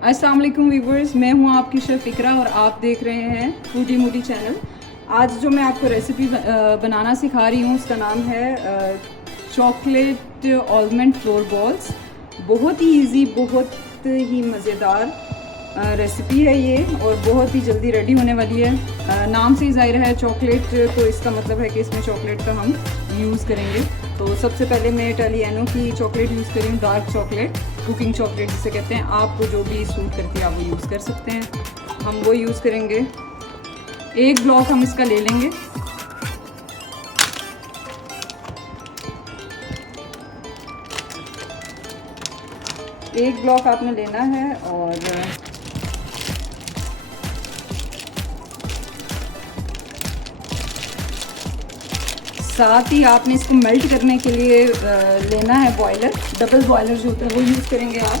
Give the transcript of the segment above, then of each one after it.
अस्सलाम वालेकुम व्यूवर्स, मैं हूं आपकी शेफ़ इकरा और आप देख रहे हैं फूडी मूडी चैनल। आज जो मैं आपको रेसिपी बनाना सिखा रही हूं उसका नाम है चॉकलेट आलमंड फ्लोर बॉल्स। बहुत ही इजी, बहुत ही मज़ेदार रेसिपी है ये और बहुत ही जल्दी रेडी होने वाली है। नाम से ही ज़ाहिर है चॉकलेट, तो इसका मतलब है कि इसमें चॉकलेट का हम यूज़ करेंगे। तो सबसे पहले मैं इटालियानो की चॉकलेट यूज़ करी हूँ, डार्क चॉकलेट, कुकिंग चॉकलेट जिसे कहते हैं। आपको जो भी सूट करती है आप वो यूज़ कर सकते हैं। हम वो यूज़ करेंगे। एक ब्लॉक हम इसका ले लेंगे। एक ब्लॉक आपने लेना है और साथ ही आपने इसको मेल्ट करने के लिए लेना है बॉयलर। डबल बॉयलर जो होता है वो यूज़ करेंगे आप।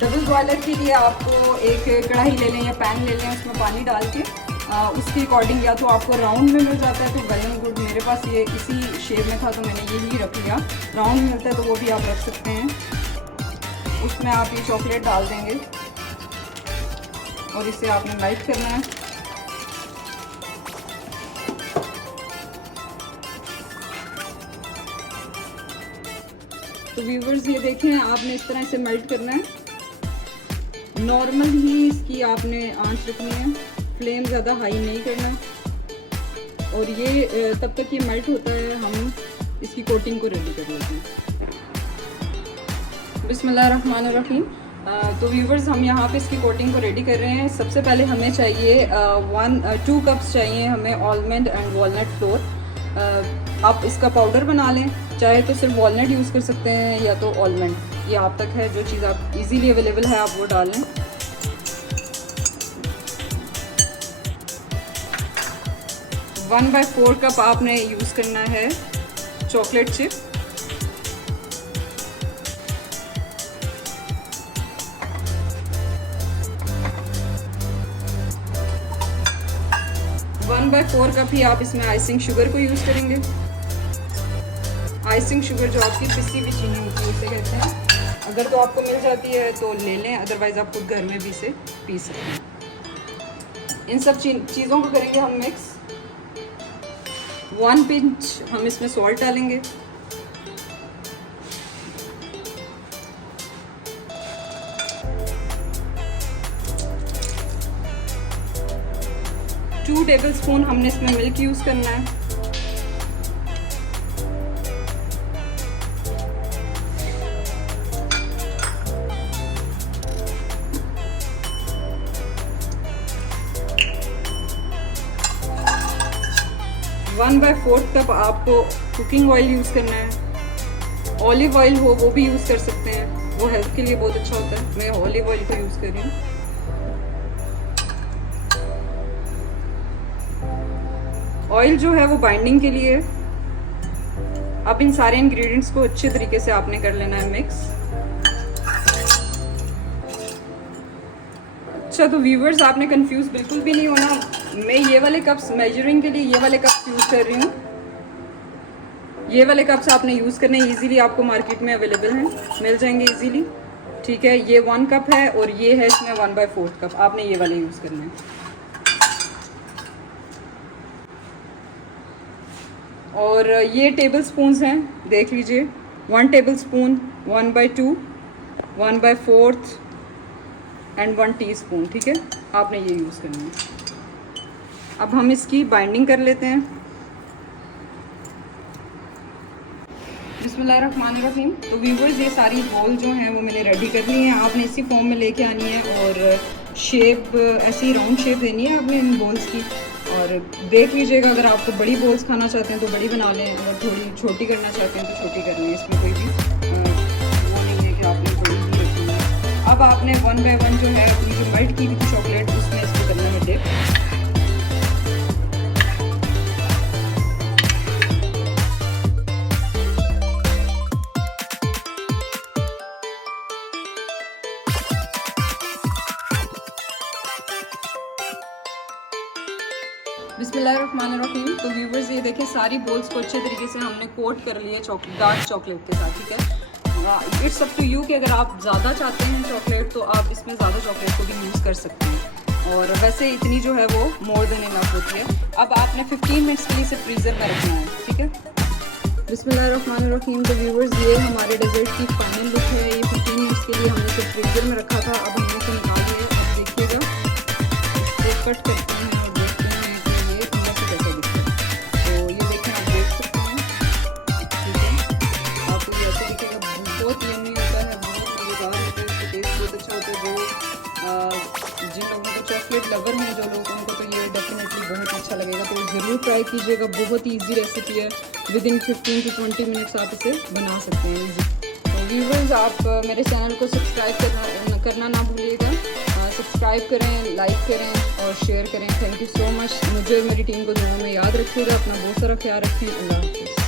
डबल बॉयलर के लिए आपको एक कढ़ाई ले लें या पैन ले लें, उसमें पानी डाल के उसके अकॉर्डिंग, या तो आपको राउंड में मिल जाता है तो वेल एंड गुड। मेरे पास ये इसी शेप में था तो मैंने यही रख लिया। राउंड में मिलता है तो वो भी आप रख सकते हैं। उसमें आप ये चॉकलेट डाल देंगे और इसे आपने मेल्ट करना है। तो व्यूवर्स ये देखें, आपने इस तरह से मेल्ट करना है। नॉर्मल ही इसकी आपने आंच रखनी है, फ्लेम ज़्यादा हाई नहीं करना। और ये तब तक ये मेल्ट होता है हम इसकी कोटिंग को रेडी कर लेते हैं। बिस्मिल्लाहिर्रहमानिर्रहीम। तो व्यूवर्स हम यहाँ पे इसकी कोटिंग को रेडी कर रहे हैं। सबसे पहले हमें चाहिए 2 कप्स चाहिए हमें आलमंड एंड वॉलनट फ्लोर। आप इसका पाउडर बना लें, चाहे तो सिर्फ वॉलनट यूज़ कर सकते हैं या तो आलमंड, ये आप तक है। जो चीज़ आप इजीली अवेलेबल है आप वो डाल लें। वन बाय 4 कप आपने यूज़ करना है chocolate chip. One by 4 cup ही आप इसमें आइसिंग शुगर को यूज़ करेंगे। आइसिंग शुगर जो आपकी पिसी हुई चीनी होती है उसे कहते हैं। अगर तो आपको मिल जाती है तो ले लें, अदरवाइज़ आप खुद घर में भी इसे पी सकते हैं। इन सब चीज़ों को करेंगे हम मिक्स। 1 पिंच हम इसमें सॉल्ट डालेंगे। टू टेबल स्पून हमने इसमें मिल्क यूज़ करना है। वन बाय 4 कप आपको कुकिंग ऑयल यूज़ करना है। ऑलिव ऑयल हो वो भी यूज़ कर सकते हैं, वो हेल्थ के लिए बहुत अच्छा होता है। मैं ऑलिव ऑयल को यूज़ कर रही हूँ। ऑयल जो है वो बाइंडिंग के लिए। अब इन सारे इंग्रेडिएंट्स को अच्छे तरीके से आपने कर लेना है मिक्स। अच्छा, तो व्यूवर्स आपने कंफ्यूज बिल्कुल भी नहीं होना। मैं ये वाले कप्स मेजरिंग के लिए ये वाले कप्स यूज़ कर रही हूँ। ये वाले कप्स आपने यूज़ करने इजीली, आपको मार्केट में अवेलेबल हैं, मिल जाएंगे इजीली। ठीक है, ये 1 कप है और ये है इसमें 1 बाय 4 कप। आपने ये वाले यूज़ करने हैं। और ये टेबल स्पून्स हैं, देख लीजिए। 1 tablespoon, 1 by 2, 1 by 4 and 1 teaspoon. ठीक है, आपने ये यूज़ करना है। अब हम इसकी बाइंडिंग कर लेते हैं। बिस्मिल्लाहिर्रहमानिर्रहीम। तो व्यूवर्स ये सारी बॉल जो हैं वो मैंने रेडी कर ली हैं। आपने इसी फॉर्म में लेके आनी है और शेप ऐसी राउंड शेप देनी है आपने इन बॉल्स की। और देख लीजिएगा, अगर आपको बड़ी बॉल्स खाना चाहते हैं तो बड़ी बना लें, अगर थोड़ी छोटी करना चाहते हैं तो छोटी कर लें। इसमें कोई भी वो नहीं है कि आपने बड़ी ही रखनी है। अब आपने 1 बाय 1 जो है अपनी जो मेल्ट की हुई चॉकलेट उसमें इसको करना है डिप। बिस्मिल्लाहिर्रहमानिर्रहीम। तो व्यूवर्स ये देखें, सारी बॉल्स को अच्छे तरीके से हमने कोट कर लिया डार्क चॉकलेट के साथ। ठीक है, इट्स अप टू यू कि अगर आप ज़्यादा चाहते हैं चॉकलेट तो आप इसमें ज़्यादा चॉकलेट को भी यूज़ कर सकते हैं, और वैसे इतनी जो है वो मोर देन इनफ होती है। अब आपने 15 मिनट्स के लिए इसे फ्रीज़र में रखना है, ठीक है। बिस्मिल्लाहिर्रहमानिर्रहीम। तो व्यूवर्स, ये हमारे डेजर्ट की फाइनल लुक है। ये 15 मिनट्स के लिए हमने इसे फ्रीज़र में रखा था, अब हमने इसे निकाल लिया। आप देखिएगा, इसको कट करते हैं और देखते हैं कि ये अंदर से कैसे दिखता है। तो ये देखें, आप देख सकते हैं, ठीक है। आपको ये ऐसे दिखेगा, बहुत यम्मी होता है, बहुत मज़ेदार होता है, इसका टेस्ट बहुत अच्छा होता है। जो जिन लोगों को चॉकलेट लवर हैं जो लोग, उनको तो ये डेफिनेटली बहुत अच्छा लगेगा। तो ज़रूर ट्राई कीजिएगा, बहुत ही ईजी रेसिपी है। विदिन 15 to 20 मिनट्स आप इसे बना सकते हैं ईजी। तो व्यूवर्स, आप मेरे चैनल को सब्सक्राइब करना ना भूलिएगा। सब्सक्राइब करें, लाइक करें और शेयर करें। Thank you so much. मुझे और मेरी टीम को दुआ में याद रखिएगा। अपना बहुत सारा ख्याल रखिए। अल्लाह हाफ़िज़।